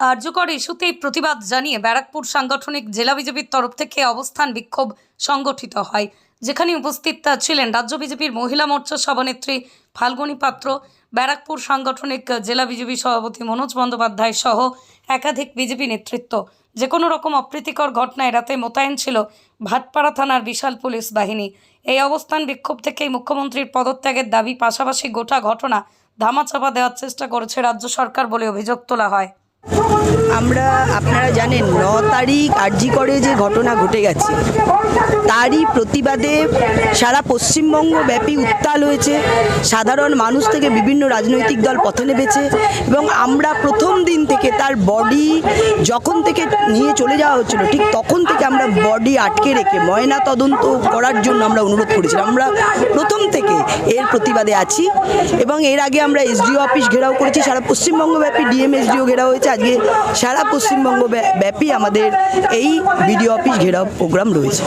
আর্যকর ইস্যুতেই প্রতিবাদ জানিয়ে ব্যারাকপুর সাংগঠনিক জেলা বিজেপির তরফ থেকে অবস্থান বিক্ষোভ সংগঠিত হয়। যেখানে উপস্থিত ছিলেন রাজ্য বিজেপির মহিলা মোর্চা সভানেত্রী ফাল্গুনী পাত্র, ব্যারাকপুর সাংগঠনিক জেলা বিজেপি সভাপতি মনোজ বন্দ্যোপাধ্যায় সহ একাধিক বিজেপি নেতৃত্ব। যে কোনো রকম অপ্রীতিকর ঘটনা এড়াতে মোতায়েন ছিল ভাটপাড়া থানার বিশাল পুলিশ বাহিনী। এই অবস্থান বিক্ষোভ থেকেই মুখ্যমন্ত্রীর পদত্যাগের দাবি, পাশাপাশি গোটা ঘটনা ধামাচাপা দেওয়ার চেষ্টা করেছে রাজ্য সরকার বলে অভিযোগ তোলা হয়। Come on, আমরা, আপনারা জানেন, ন তারিখ আরজি করে যে ঘটনা ঘটে গেছে, তারই প্রতিবাদে সারা পশ্চিমবঙ্গ ব্যাপী উত্তাল হয়েছে। সাধারণ মানুষ থেকে বিভিন্ন রাজনৈতিক দল পথে নেমেছে এবং আমরা প্রথম দিন থেকে তার বডি যখন থেকে নিয়ে চলে যাওয়া হচ্ছিল, ঠিক তখন থেকে আমরা বডি আটকে রেখে ময়না তদন্ত করার জন্য আমরা অনুরোধ করেছিলাম। আমরা প্রথম থেকে এর প্রতিবাদে আছি এবং এর আগে আমরা এসডিও অফিস ঘেরাও করেছি, সারা পশ্চিমবঙ্গ ব্যাপী ডিএম এসডিও ঘেরাও হয়েছে। আজকে সারা পশ্চিমবঙ্গ ব্যাপী আমাদের এই বিডিও অফিস ঘেরাও প্রোগ্রাম রয়েছে।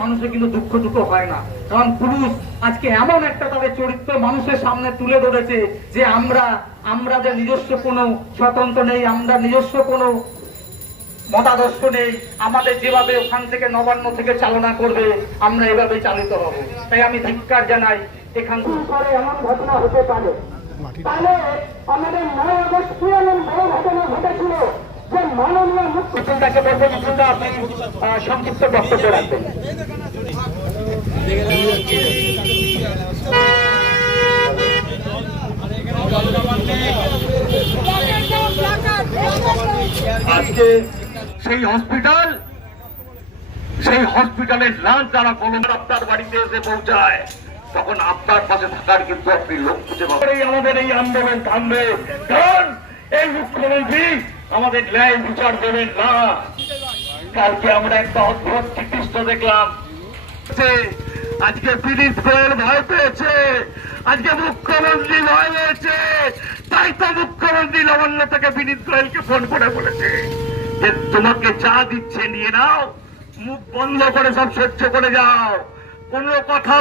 মানুষের কিন্তু দুঃখ দুঃখ হয় না। কারণ পুরুষ আজকে এমন একটা তাদের চরিত্র মানুষের সামনে তুলে ধরেছে যে আমরা আমরা যে নিজস্ব কোনো স্বতন্ত্র নেই আমরা নিজস্ব কোনো মতাদর্শ নেই আমাদের যেভাবে ওখান থেকে নবান্ন থেকে চালনা করবে আমরা এভাবে চালিত হব। তাই আমি ধিক্কার জানাই এখান থেকে এমন ঘটনা হতে পারে। তাহলে আমাদের নয় আগস্ট কি এমন বড় ঘটনা ঘটেছিল যে মাননীয় মুখ্যমন্ত্রীকে বলব কিছুটা আপনি সংক্ষিপ্ত বক্তব্য রাখবেন। আজকে সেই হসপিটাল সেই হসপিটালের লাঞ্চ যারা কলম আপনার বাড়িতে এসে পৌঁছায় তখন আপনার পাশে থাকার কিন্তু আপনি লোক খুঁজে পাবেন। আমাদের এই আন্দোলন থামবে। কারণ এই মুখ্যমন্ত্রী আমাদের ন্যায় বিচার দেবেন না। কালকে আমরা একটা অদ্ভুত চিকিৎসা দেখলাম। আজকে বিনীত গোয়েল ভয় পেয়েছে। আজকে মুখ্যমন্ত্রী ভয় পেয়েছে। তাই তো মুখ্যমন্ত্রী লাবণ্য থেকে বিনীত গোয়েলকে ফোন করে বলেছে যে তোমাকে যা দিচ্ছে নিয়ে নাও। মুখ বন্ধ করে সব সহ্য করে যাও। কোনো কথা